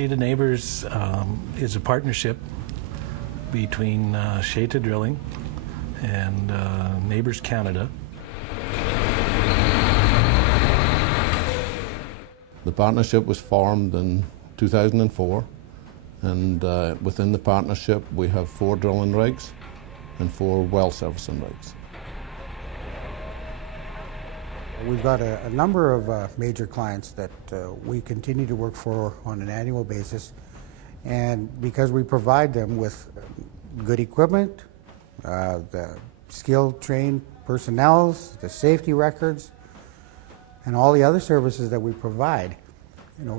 Shehtah Nabors is a partnership between Shehtah Drilling and Nabors Canada. The partnership was formed in 2004, and within the partnership we have 4 drilling rigs and 4 well servicing rigs. We've got a number of major clients that we continue to work for on an annual basis, and because we provide them with good equipment, the skilled, trained personnel, the safety records, and all the other services that we provide,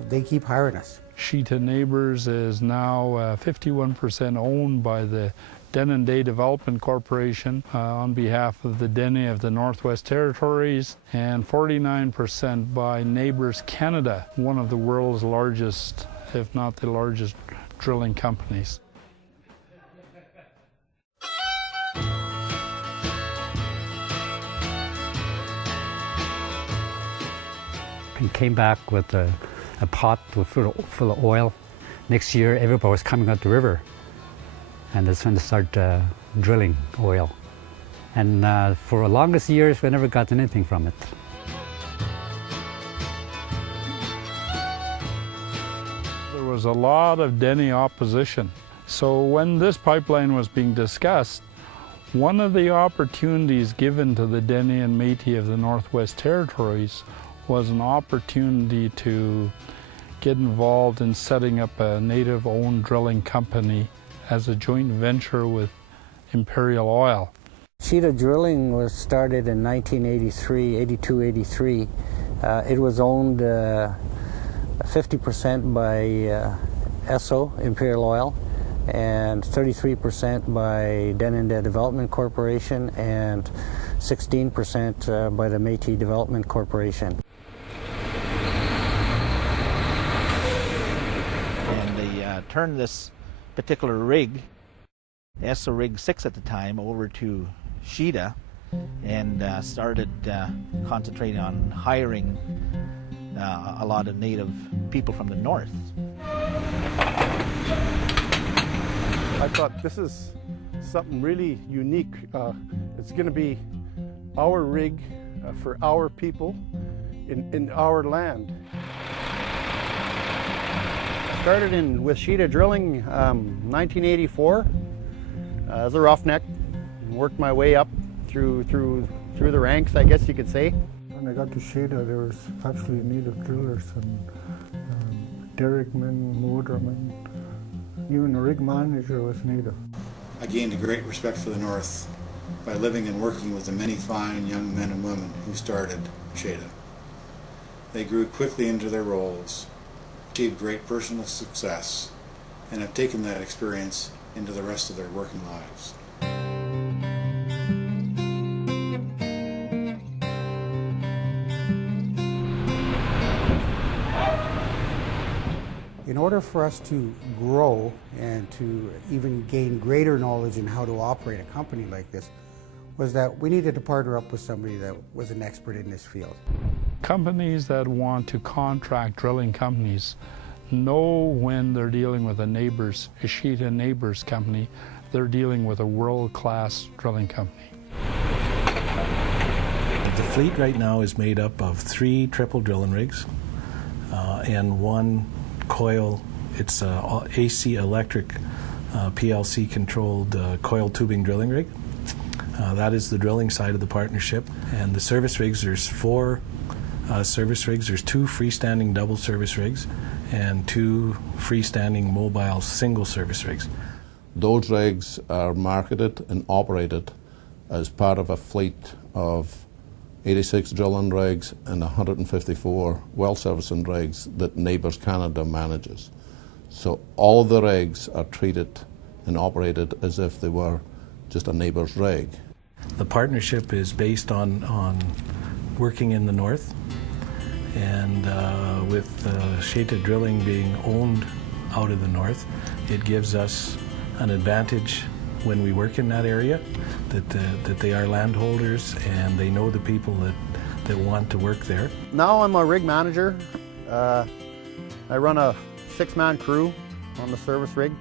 they keep hiring us. Shehtah Nabors is now 51% owned by the Denendeh Development Corporation on behalf of the Denendeh of the Northwest Territories, and 49% by Nabors Canada, one of the world's largest, if not the largest, drilling companies. He came back with a pot full of oil. Next year, everybody was coming out the river, and that's when they start drilling oil. And for the longest years, we never got anything from it. There was a lot of Denendeh opposition. So when this pipeline was being discussed, one of the opportunities given to the Denendeh and Métis of the Northwest Territories was an opportunity to get involved in setting up a native-owned drilling company as a joint venture with Imperial Oil. Shehtah Drilling was started in 1983. It was owned 50% by Esso, Imperial Oil, and 33% by Denendeh Development Corporation, and 16% by the Métis Development Corporation. And they turned this particular rig, Esso Rig 6 at the time, over to Shehtah, and started concentrating on hiring a lot of native people from the north. I thought this is something really unique. It's going to be our rig for our people in our land. Started with Shehtah Drilling 1984 as a roughneck. Worked my way up through the ranks, I guess you could say. When I got to Shehtah, there was actually native drillers and derrickmen, motormen. Even the rig manager was native. I gained a great respect for the North by living and working with the many fine young men and women who started Shehtah. They grew quickly into their roles, achieved great personal success, and have taken that experience into the rest of their working lives. In order for us to grow and to even gain greater knowledge in how to operate a company like this, was that we needed to partner up with somebody that was an expert in this field. Companies that want to contract drilling companies know when they're dealing with a Shehtah Nabors company, they're dealing with a world-class drilling company. The fleet right now is made up of 3 triple drilling rigs and 1 coil. It's AC electric PLC controlled coil tubing drilling rig. That is the drilling side of the partnership. And the service rigs, there's 4 service rigs. There's 2 freestanding double service rigs and 2 freestanding mobile single service rigs. Those rigs are marketed and operated as part of a fleet of 86 drilling rigs and 154 well servicing rigs that Nabors Canada manages. So all the rigs are treated and operated as if they were just a Nabors rig. The partnership is based on working in the north, and with Shehtah Drilling being owned out of the north, it gives us an advantage when we work in that area, that they are landholders and they know the people that want to work there. Now I'm a rig manager. I run a 6-man crew on the service rig.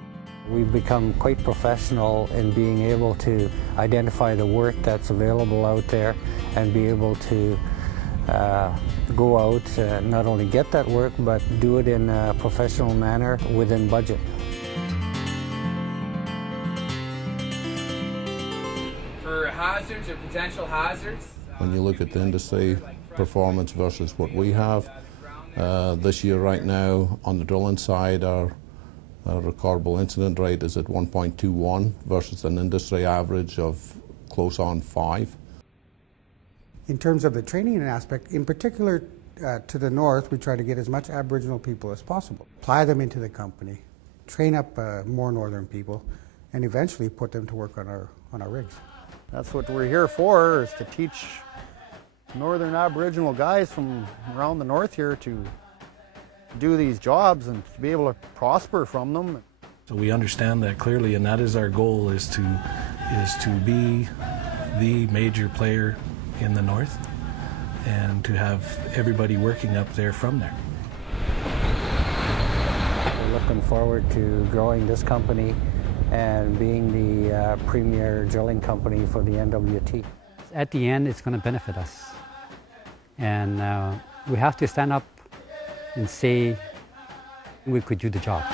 We've become quite professional in being able to identify the work that's available out there and be able to go out, not only get that work, but do it in a professional manner within budget. For hazards or potential hazards? When you look at the industry performance versus what we have, this year right now on the drilling side, our recordable incident rate is at 1.21 versus an industry average of close on 5. In terms of the training aspect, in particular to the north, we try to get as much Aboriginal people as possible, apply them into the company, train up more northern people, and eventually put them to work on our rigs. That's what we're here for, is to teach northern Aboriginal guys from around the north here to do these jobs and to be able to prosper from them. So we understand that clearly, and that is our goal, is to be the major player in the north and to have everybody working up there from there. We're looking forward to growing this company and being the premier drilling company for the NWT. At the end, it's going to benefit us. And we have to stand up and say we could do the job.